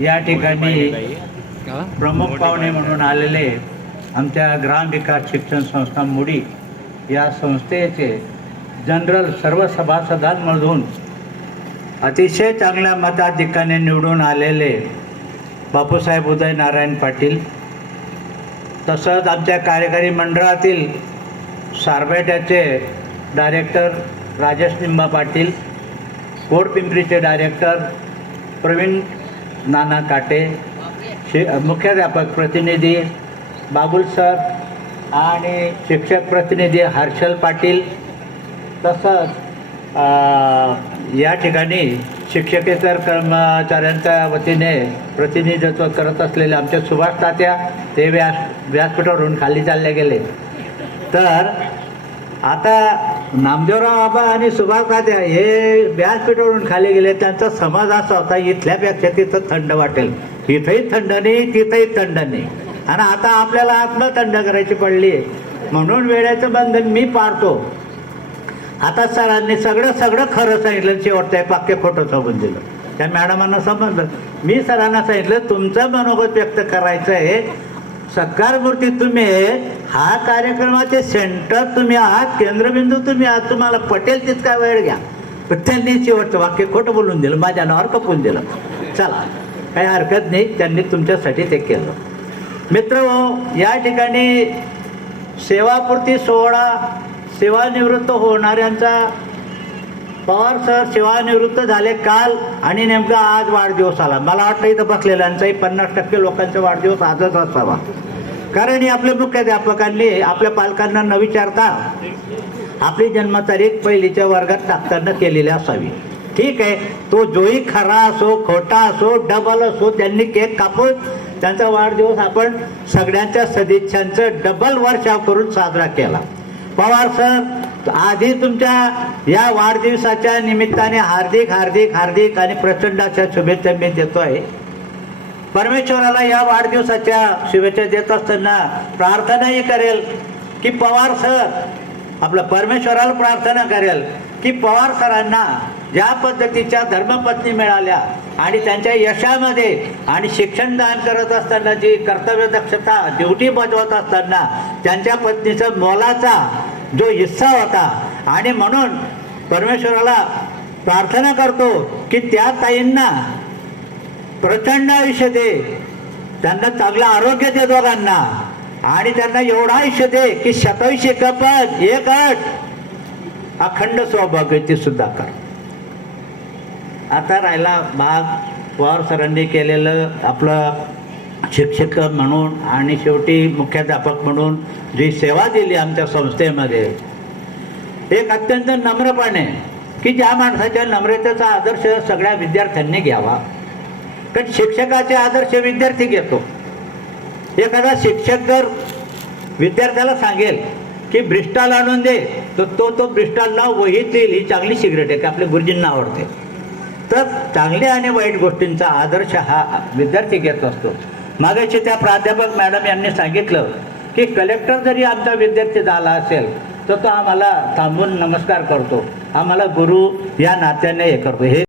या ठिकाणी प्रमुख पाहुणे म्हणून आलेले आमच्या ग्रामविकास शिक्षण संस्था मुडी या संस्थेचे जनरल सर्व सभासदांमधून अतिशय चांगल्या मताधिकाने निवडून आलेले बापूसाहेब उदय नारायण पाटील तसंच आमच्या कार्यकारी मंडळातील सारबेट्याचे डायरेक्टर राजेश निंबा पाटील कोडपिंपरीचे डायरेक्टर प्रवीण नाना काटे शि मुख्याध्यापक प्रतिनिधी बाबुल सर आणि शिक्षक प्रतिनिधी हर्षल पाटील. तसंच या ठिकाणी शिक्षकेतर कर्मचाऱ्यांच्या वतीने प्रतिनिधित्व करत असलेले आमच्या सुभाष तात्या ते व्यास व्यासपीठावरून खाली चालले गेले. तर आता नामदेवराव बाबा आणि सुभाष तात्या हे व्यासपीठावरून खाली गेले. त्यांचा समज असा होता इथल्यापेक्षा तिथं थंड वाटेल. इथंही थंड नाही तिथंही थंड नाही. आणि आता आपल्याला आत्म थंड करायची पडली. म्हणून वेळेचं बंधन मी पाळतो आता सरांनी सगळं सगळं खरं सांगितलं शेवटचं पाक्के फोटो खोटं दिलं. त्या मॅडमांना समजलं मी सरांना सांगितलं तुमचं मनोगत व्यक्त करायचं आहे सत्कारमूर्ती तुम्ही हा कार्यक्रमाचे सेंटर तुम्ही आहात केंद्रबिंदू तुम्ही आहात तुम्हाला पटेल तितका वेळ घ्या. पण त्यांनी शेवटचं वाक्य खोटं बोलून दिलं माझ्या नावावर कपून दिलं. चला काही हरकत नाही त्यांनी तुमच्यासाठी ते केलं. मित्र या ठिकाणी सेवापूर्ती सोहळा सेवानिवृत्त होणाऱ्यांचा पवार सर सेवानिवृत्त झाले काल आणि नेमका आज वाढदिवस आला. मला वाटतं इथं बसलेल्यांचाही पन्नास टक्के लोकांचा वाढदिवस आजच असावा. कारण हे आपल्या मुख्याध्यापकांनी आपल्या पालकांना न विचारता आपली जन्मतारीख पहिलीच्या वर्गात टाकताना केलेली असावी. ठीक आहे तो जोही खरा असो खोटा असो डबल असो त्यांनी केक कापून त्यांचा वाढदिवस आपण सगळ्यांच्या सदिच्छांचं डबल वर्षाव करून साजरा केला. पवार सर आधी तुमच्या या वाढदिवसाच्या निमित्ताने हार्दिक हार्दिक हार्दिक आणि प्रचंड अशा शुभेच्छा मी देतो आहे परमेश्वराला या वाढदिवसाच्या शुभेच्छा देत असताना प्रार्थनाही करेल की पवार सर आपलं परमेश्वराला प्रार्थना करेल की पवार सरांना ज्या पद्धतीच्या धर्मपत्नी मिळाल्या आणि त्यांच्या यशामध्ये आणि शिक्षण दान करत असताना जी कर्तव्य दक्षता ड्युटी बजावत असताना त्यांच्या पत्नीचा मोलाचा जो हिस्सा होता आणि म्हणून परमेश्वराला प्रार्थना करतो की त्या ताईंना प्रचंड आयुष्य दे. त्यांना चांगलं आरोग्य दे दोघांना. आणि त्यांना एवढं आयुष्य दे की शतायुष्य कपत एक अट अखंड सौभाग्याची सुद्धा कर. आता राहिला भाग पवार सरांनी केलेलं आपलं शिक्षक म्हणून आणि शेवटी मुख्याध्यापक म्हणून जी सेवा दिली आमच्या संस्थेमध्ये एक अत्यंत नम्रपणे की ज्या माणसाच्या नम्रतेचा आदर्श सगळ्या विद्यार्थ्यांनी घ्यावा. कारण शिक्षकाचे आदर्श विद्यार्थी घेतो. एखादा शिक्षक जर विद्यार्थ्याला सांगेल की ब्रिस्टाल आणून दे तर तो तो ब्रिस्टालला वहीत येईल ही चांगली सिगरेट आहे की आपल्या गुरुजींना आवडते. तर चांगल्या आणि वाईट गोष्टींचा आदर्श हा विद्यार्थी घेत असतो. मागाशी त्या प्राध्यापक मॅडम यांनी सांगितलं की कलेक्टर जरी आमचा विद्यार्थी झाला असेल तर तो आम्हाला थांबून नमस्कार करतो. आम्हाला गुरु या नात्याने हे करतो. हे